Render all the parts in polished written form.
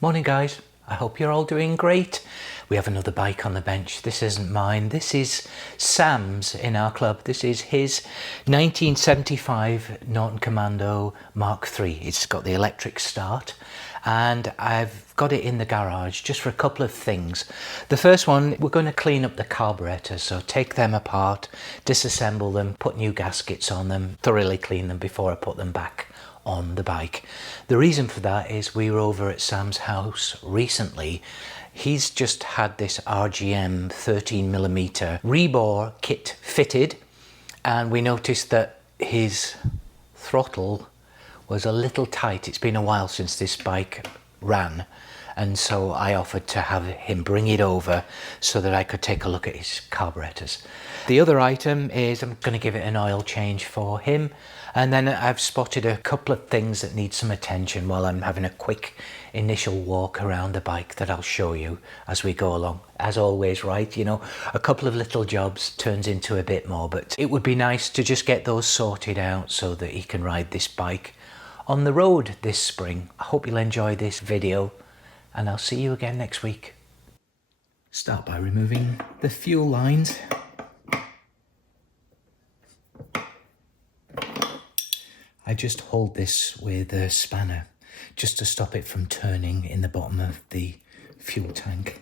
Morning guys, I hope you're all doing great. We have another bike on the bench. This isn't mine, this is Sam's in our club. This is his 1975 Norton Commando Mk3. It's got the electric start and I've got it in the garage just for a couple of things. The first one, we're going to clean up the carburetors, so take them apart, disassemble them, put new gaskets on them, thoroughly clean them before I put them back on the bike. The reason for that is we were over at Sam's house recently. He's just had this RGM 13mm rebore kit fitted and we noticed that his throttle was a little tight. It's been a while since this bike ran, and so I offered to have him bring it over so that I could take a look at his carburetors. The other item is I'm going to give it an oil change for him, and then I've spotted a couple of things that need some attention while I'm having a quick initial walk around the bike that I'll show you as we go along. As always, right, you know, a couple of little jobs turns into a bit more, but it would be nice to just get those sorted out so that he can ride this bike on the road this spring. I hope you'll enjoy this video and I'll see you again next week. Start by removing the fuel lines. I just hold this with a spanner just to stop it from turning in the bottom of the fuel tank.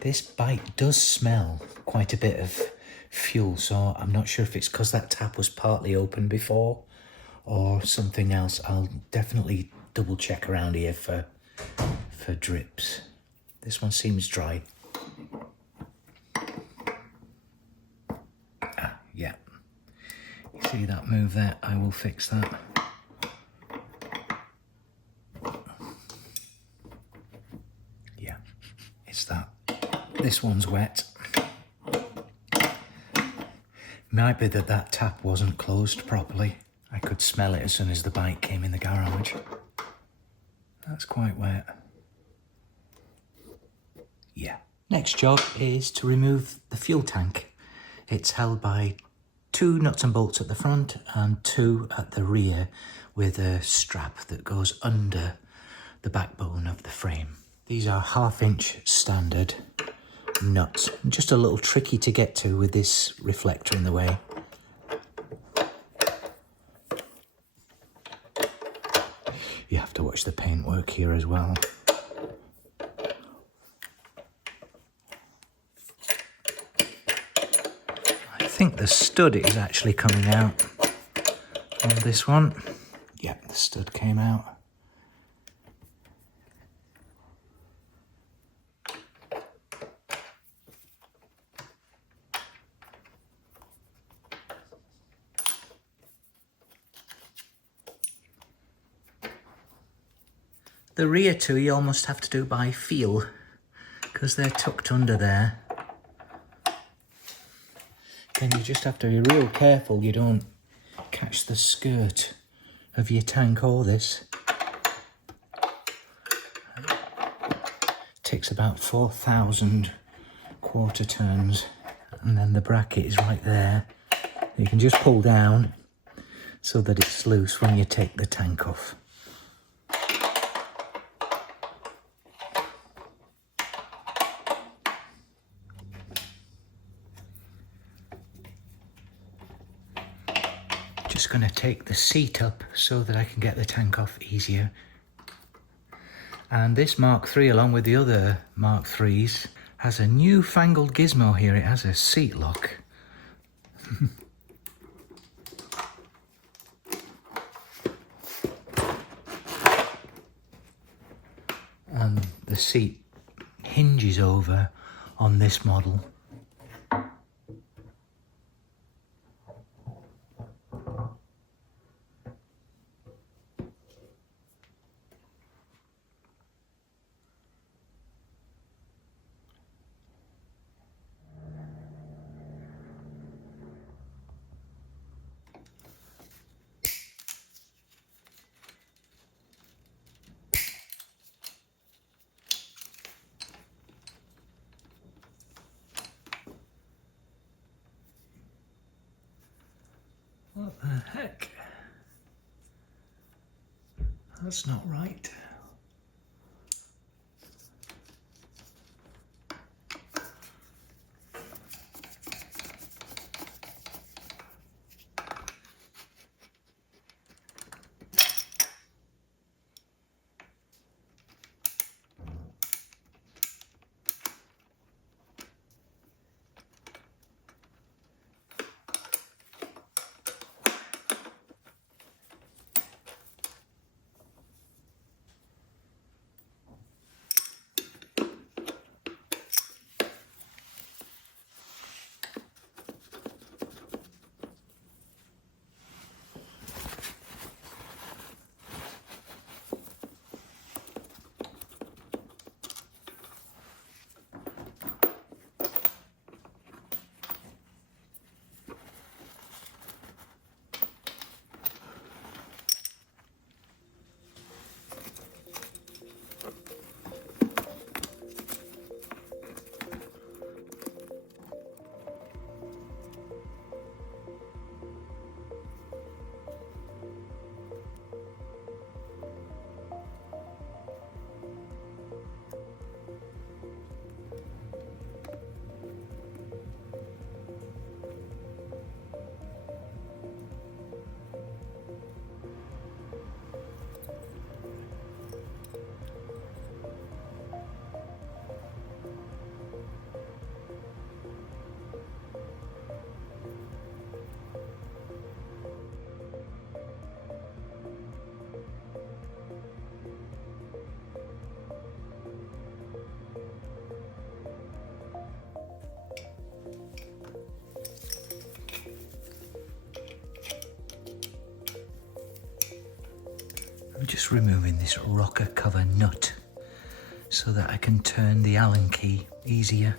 This bike does smell quite a bit of fuel, so I'm not sure if it's because that tap was partly open before or something else. I'll definitely double check around here for drips. This one seems dry. Yeah. You see that move there? I will fix that. Yeah, it's that. This one's wet. Might be that that tap wasn't closed properly. I could smell it as soon as the bike came in the garage. That's quite wet. Yeah. Next job is to remove the fuel tank. It's held by 2 nuts and bolts at the front and 2 at the rear with a strap that goes under the backbone of the frame. These are 1/2" standard nuts. Just a little tricky to get to with this reflector in the way. You have to watch the paintwork here as well. I think the stud is actually coming out on this one. Yep, the stud came out. The rear 2 you almost have to do by feel because they're tucked under there. Then you just have to be real careful you don't catch the skirt of your tank or this. Takes about 4,000 quarter turns, and then the bracket is right there. You can just pull down so that it's loose when you take the tank off. Just going to take the seat up so that I can get the tank off easier. And this Mk3, along with the other Mk3s, has a newfangled gizmo here. It has a seat lock. And the seat hinges over on this model. What the heck? That's not right. just removing this rocker cover nut so that I can turn the Allen key easier.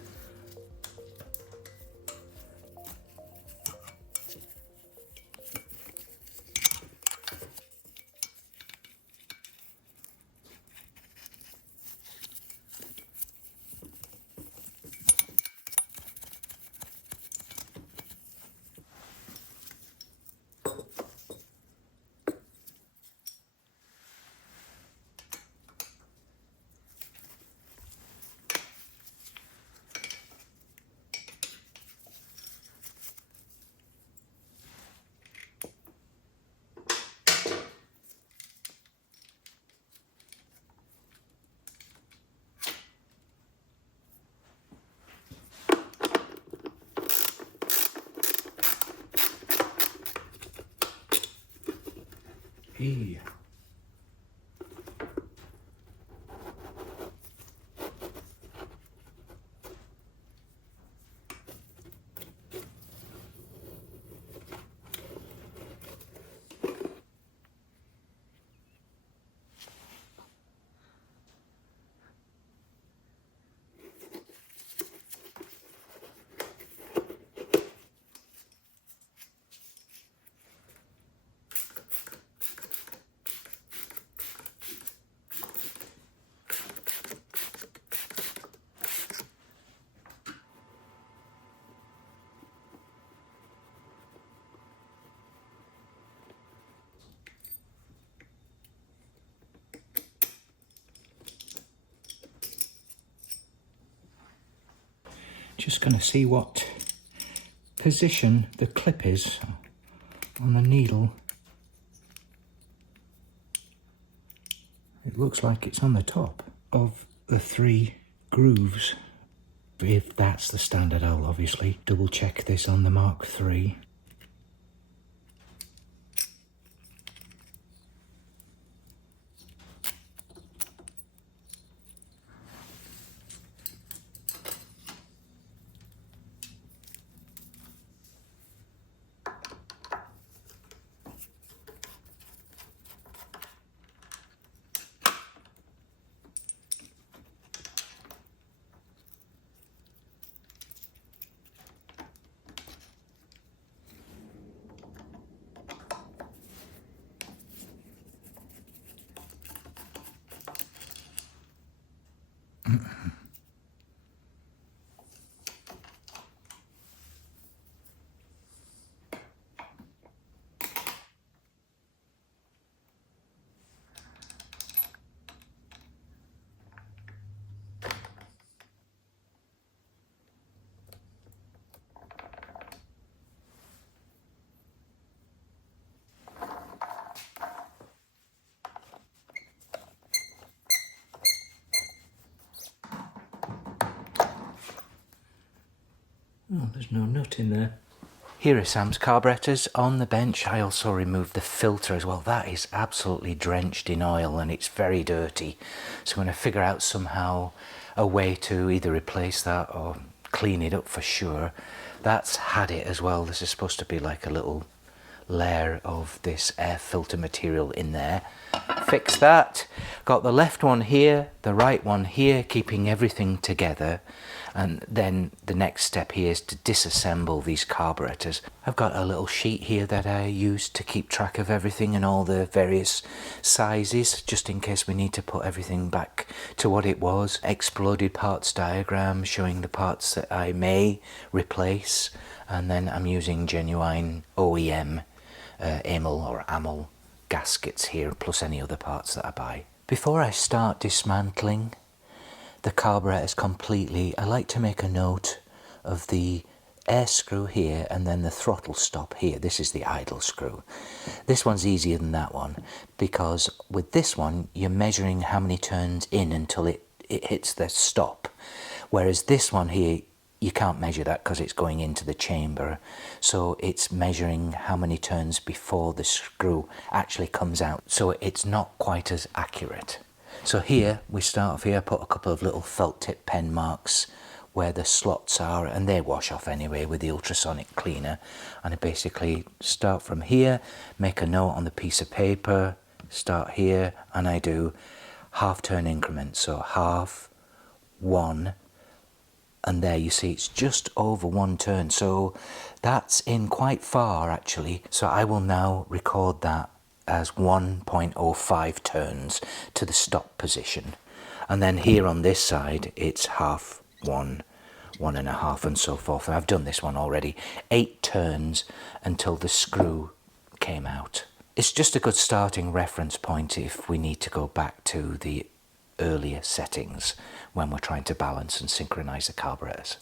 Hey. Just going to see what position the clip is on the needle. It looks like it's on the top of the 3 grooves. If that's the standard, I'll obviously double check this on the Mark III. Oh, there's no nut in there. Here are Sam's carburetors on the bench. I also removed the filter as well. That is absolutely drenched in oil and it's very dirty. So I'm going to figure out somehow a way to either replace that or clean it up for sure. That's had it as well. This is supposed to be like a little layer of this air filter material in there. Fix that. Got the left one here, the right one here, keeping everything together. And then the next step here is to disassemble these carburetors. I've got a little sheet here that I use to keep track of everything and all the various sizes, just in case we need to put everything back to what it was. Exploded parts diagram showing the parts that I may replace, and then I'm using genuine OEM AML or AML gaskets here, plus any other parts that I buy. Before I start dismantling the carburetors completely, I like to make a note of the air screw here and then the throttle stop here. This is the idle screw. This one's easier than that one because with this one you're measuring how many turns in until it hits the stop, whereas this one here you can't measure that because it's going into the chamber, so it's measuring how many turns before the screw actually comes out, so it's not quite as accurate. So here, we start off here, put a couple of little felt tip pen marks where the slots are, and they wash off anyway with the ultrasonic cleaner. And I basically start from here, make a note on the piece of paper, start here and I do half turn increments, so half, 1, and there you see it's just over 1 turn, so that's in quite far actually. So I will now record that as 1.05 turns to the stop position, and then here on this side it's half, 1, 1.5 and so forth. And I've done this one already, 8 turns until the screw came out. It's just a good starting reference point if we need to go back to the earlier settings when we're trying to balance and synchronize the carburetors.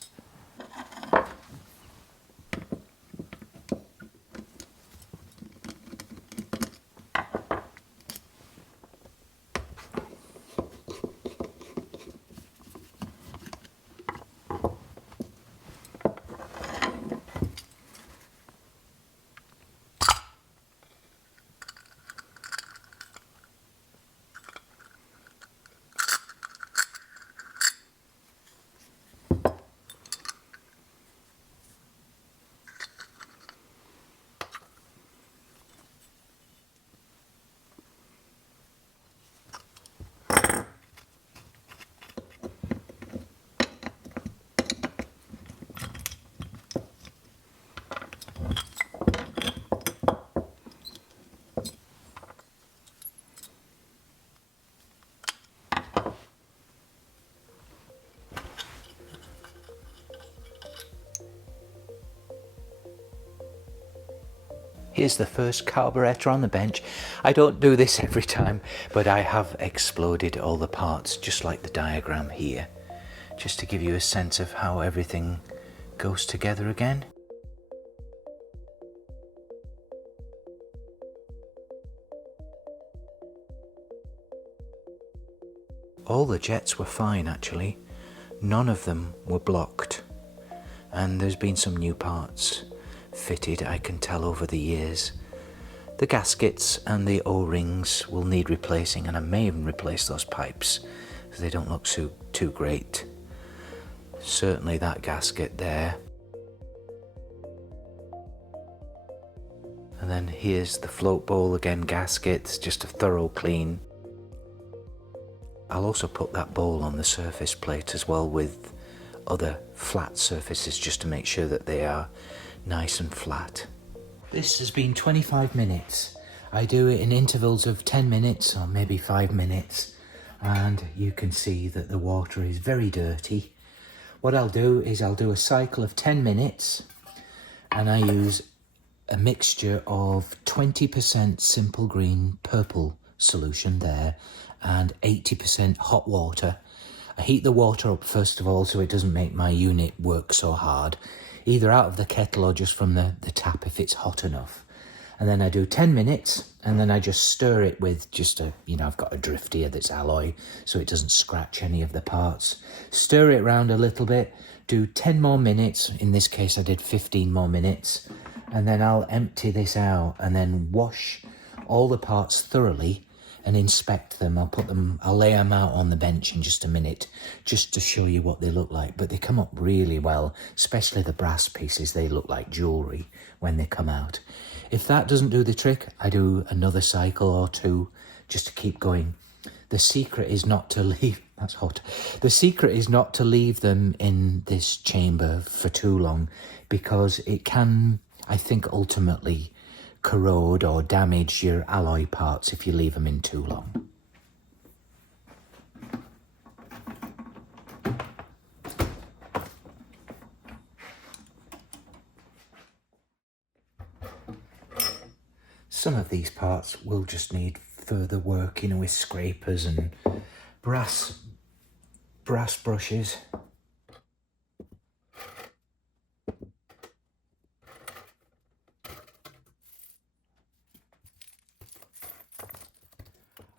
Here's the first carburetor on the bench. I don't do this every time, but I have exploded all the parts just like the diagram here, just to give you a sense of how everything goes together again. All the jets were fine actually, none of them were blocked, and there's been some new parts fitted, I can tell, over the years. The gaskets and the O-rings will need replacing, and I may even replace those pipes because they don't look too great. Certainly that gasket there. And then here's the float bowl, again gaskets, just a thorough clean. I'll also put that bowl on the surface plate as well with other flat surfaces just to make sure that they are nice and flat. This has been 25 minutes. I do it in intervals of 10 minutes or maybe 5 minutes, and you can see that the water is very dirty. What I'll do is I'll do a cycle of 10 minutes and I use a mixture of 20% simple green purple solution there and 80% hot water. I heat the water up first of all so it doesn't make my unit work so hard, either out of the kettle or just from the tap if it's hot enough. And then I do 10 minutes and then I just stir it with just a, I've got a drift here that's alloy so it doesn't scratch any of the parts. Stir it around a little bit, do 10 more minutes, in this case I did 15 more minutes, and then I'll empty this out and then wash all the parts thoroughly and inspect them. I'll lay them out on the bench in just a minute just to show you what they look like, but they come up really well, especially the brass pieces. They look like jewellery when they come out. If that doesn't do the trick, I do another cycle or two just to keep going. The secret is not to leave, that's hot. The secret is not to leave them in this chamber for too long, because it can, I think, ultimately corrode or damage your alloy parts if you leave them in too long. Some of these parts will just need further work, with scrapers and brass brushes.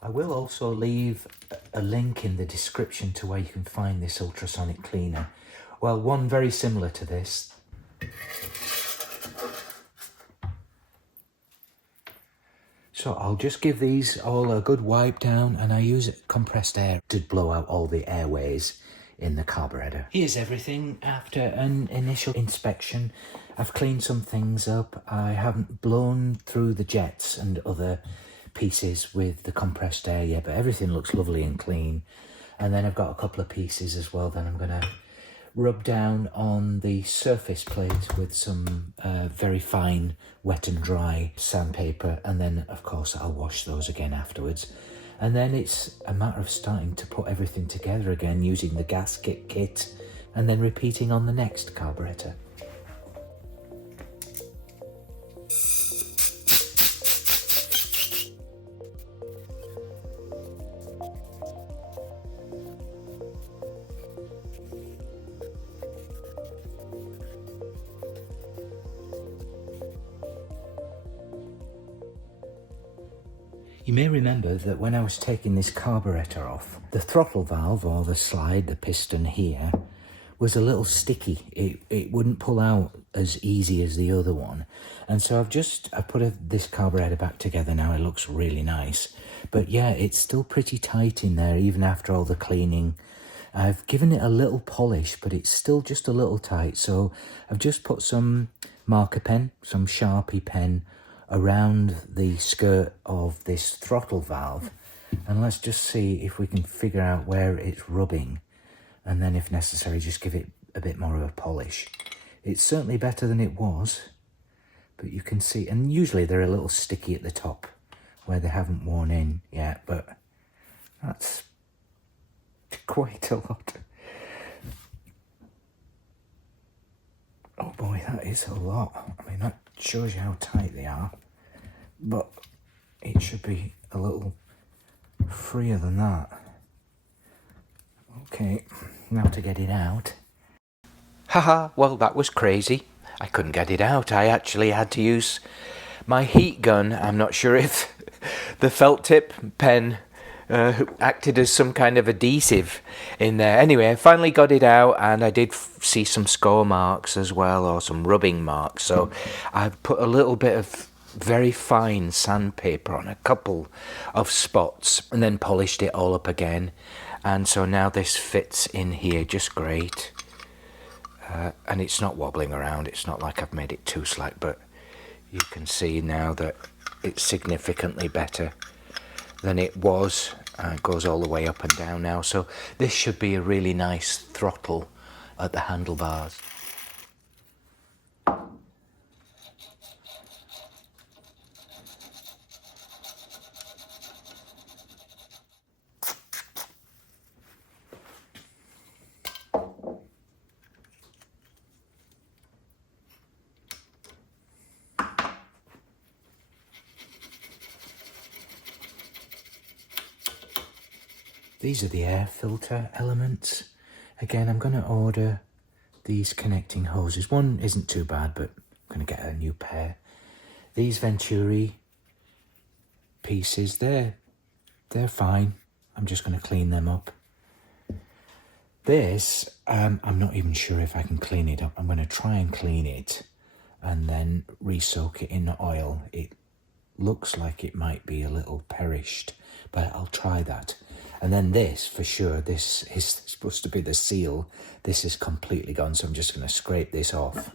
I will also leave a link in the description to where you can find this ultrasonic cleaner. Well, one very similar to this. So I'll just give these all a good wipe down, and I use compressed air to blow out all the airways in the carburetor. Here's everything after an initial inspection. I've cleaned some things up. I haven't blown through the jets and other pieces with the compressed air yet, but everything looks lovely and clean. And then I've got a couple of pieces as well that I'm going to rub down on the surface plate with some very fine wet and dry sandpaper, and then of course I'll wash those again afterwards. And then it's a matter of starting to put everything together again using the gasket kit, and then repeating on the next carburetor. You may remember that when I was taking this carburetor off, the throttle valve, or the slide, the piston here, was a little sticky. It wouldn't pull out as easy as the other one. And so I've put this carburetor back together now. It looks really nice. But yeah, it's still pretty tight in there, even after all the cleaning. I've given it a little polish, but it's still just a little tight. So I've just put some marker pen, some Sharpie pen, around the skirt of this throttle valve, and let's just see if we can figure out where it's rubbing, and then if necessary just give it a bit more of a polish. It's certainly better than it was, but you can see, and usually they're a little sticky at the top where they haven't worn in yet, but that's quite a lot. Oh boy, that is a lot. I mean, that shows you how tight they are, but it should be a little freer than that. Okay, now to get it out. Haha, well that was crazy. I couldn't get it out. I actually had to use my heat gun. I'm not sure if the felt tip pen acted as some kind of adhesive in there. Anyway, I finally got it out, and I did see some score marks as well, or some rubbing marks. So I've put a little bit of very fine sandpaper on a couple of spots, and then polished it all up again. And so now this fits in here just great. And it's not wobbling around. It's not like I've made it too slack, but you can see now that it's significantly better than it was. It goes all the way up and down now, so this should be a really nice throttle at the handlebars. These are the air filter elements. Again, I'm going to order these connecting hoses. One isn't too bad, but I'm going to get a new pair. These Venturi pieces, they're fine. I'm just going to clean them up. This, I'm not even sure if I can clean it up. I'm going to try and clean it and then re-soak it in oil. It looks like it might be a little perished, but I'll try that. And then this, for sure, this is supposed to be the seal. This is completely gone, so I'm just going to scrape this off.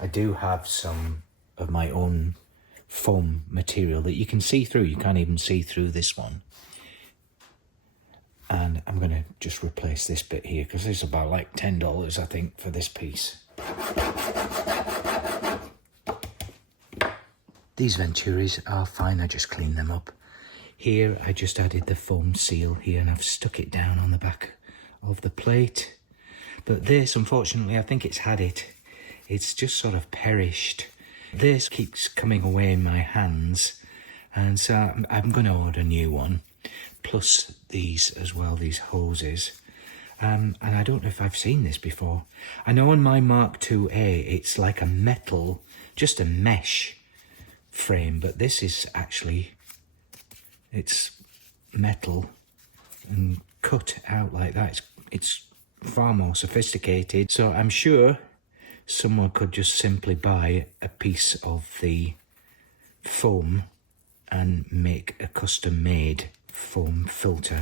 I do have some of my own foam material that you can see through. You can't even see through this one. And I'm going to just replace this bit here, because it's about like $10, I think, for this piece. These Venturis are fine. I just cleaned them up. Here, I just added the foam seal here, and I've stuck it down on the back of the plate. But this, unfortunately, I think it's had it. It's just sort of perished. This keeps coming away in my hands, and so I'm going to order a new one, plus these as well, these hoses. And I don't know if I've seen this before. I know on my Mark IIA, it's like a metal, just a mesh frame, but this is actually, it's metal and cut out like that. It's far more sophisticated. So I'm sure someone could just simply buy a piece of the foam and make a custom made foam filter.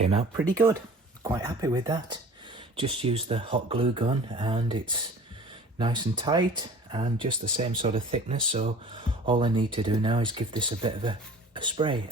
came out pretty good. Quite happy with that. Just used the hot glue gun and it's nice and tight and just the same sort of thickness, so all I need to do now is give this a bit of a spray.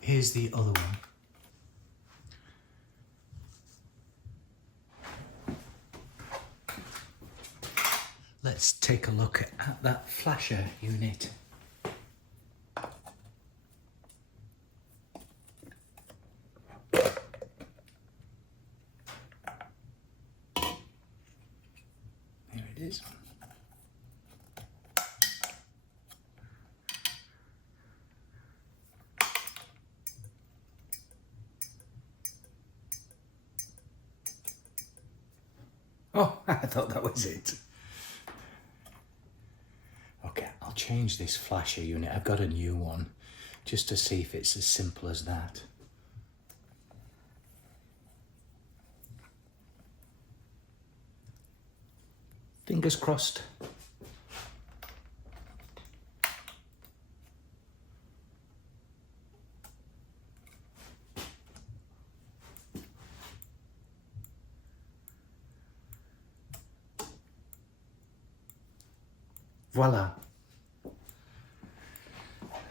Here's the other one. Let's take a look at that flasher unit. There it is. Oh, I thought that was it. Okay, I'll change this flasher unit. I've got a new one, just to see if it's as simple as that. Fingers crossed. Voila.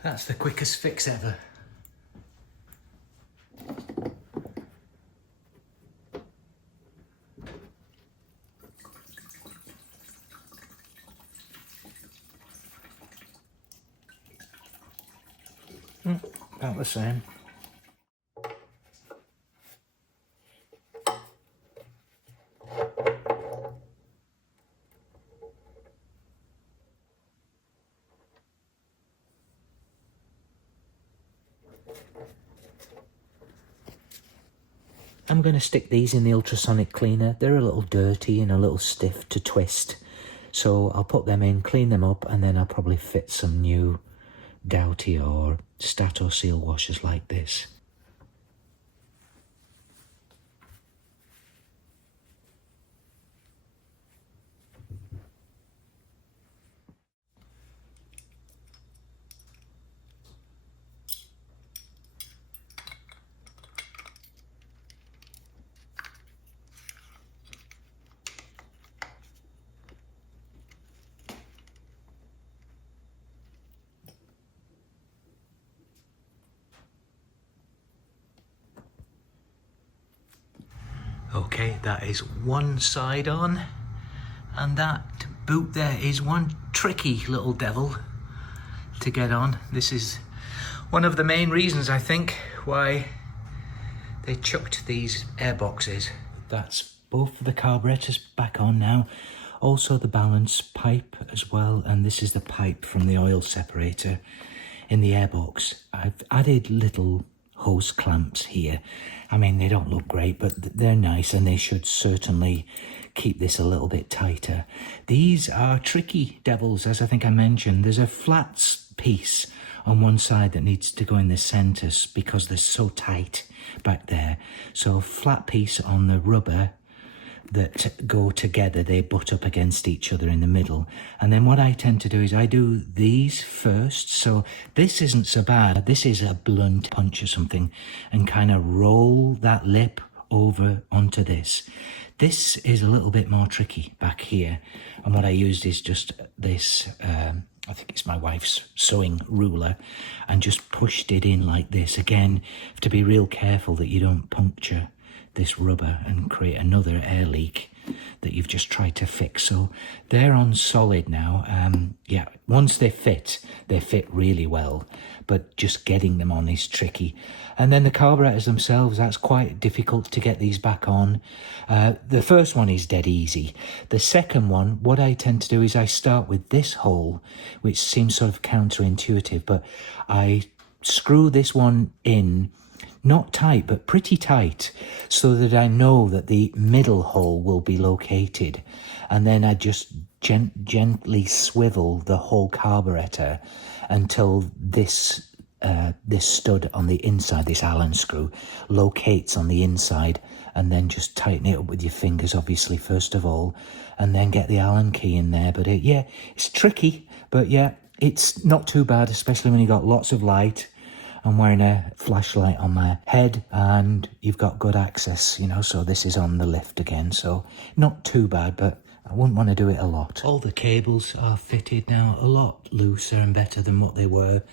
That's the quickest fix ever. About the same. I'm going to stick these in the ultrasonic cleaner. They're a little dirty and a little stiff to twist. So I'll put them in, clean them up, and then I'll probably fit some new Doughty or Stato seal washers like this. Okay, that is one side on, and that boot there is one tricky little devil to get on. This is one of the main reasons, I think, why they chucked these air boxes. That's both the carburetors back on now, also the balance pipe as well, and this is the pipe from the oil separator in the airbox. I've added little hose clamps here. I mean, they don't look great, but they're nice, and they should certainly keep this a little bit tighter. These are tricky devils, as I think I mentioned. There's a flat piece on one side that needs to go in the centre because they're so tight back there. So a flat piece on the rubber that go together, they butt up against each other in the middle. And then what I tend to do is I do these first. So this isn't so bad. This is a blunt punch or something, and kind of roll that lip over onto this. This is a little bit more tricky back here. And what I used is just this, I think it's my wife's sewing ruler, and just pushed it in like this. Again, have to be real careful that you don't puncture this rubber and create another air leak that you've just tried to fix. So they're on solid now. Yeah, once they fit really well, but just getting them on is tricky. And then the carburetors themselves, that's quite difficult to get these back on. The first one is dead easy. The second one, what I tend to do is I start with this hole, which seems sort of counterintuitive, but I screw this one in, not tight, but pretty tight, so that I know that the middle hole will be located. And then I just gently swivel the whole carburetor until this stud on the inside, this Allen screw, locates on the inside, and then just tighten it up with your fingers, obviously, first of all, and then get the Allen key in there. But yeah, it's tricky, but yeah, it's not too bad, especially when you've got lots of light. I'm wearing a flashlight on my head, and you've got good access, you know, so this is on the lift again, so not too bad, but I wouldn't want to do it a lot. All the cables are fitted now, a lot looser and better than what they were.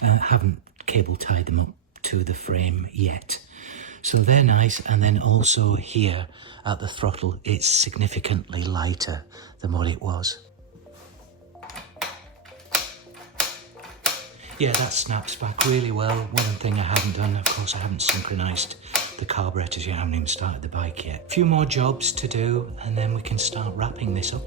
Haven't cable tied them up to the frame yet. So they're nice, and then also here at the throttle, it's significantly lighter than what it was. Yeah, that snaps back really well. One thing I haven't done, of course, I haven't synchronised the carburetors yet. I haven't even started the bike yet. A few more jobs to do, and then we can start wrapping this up.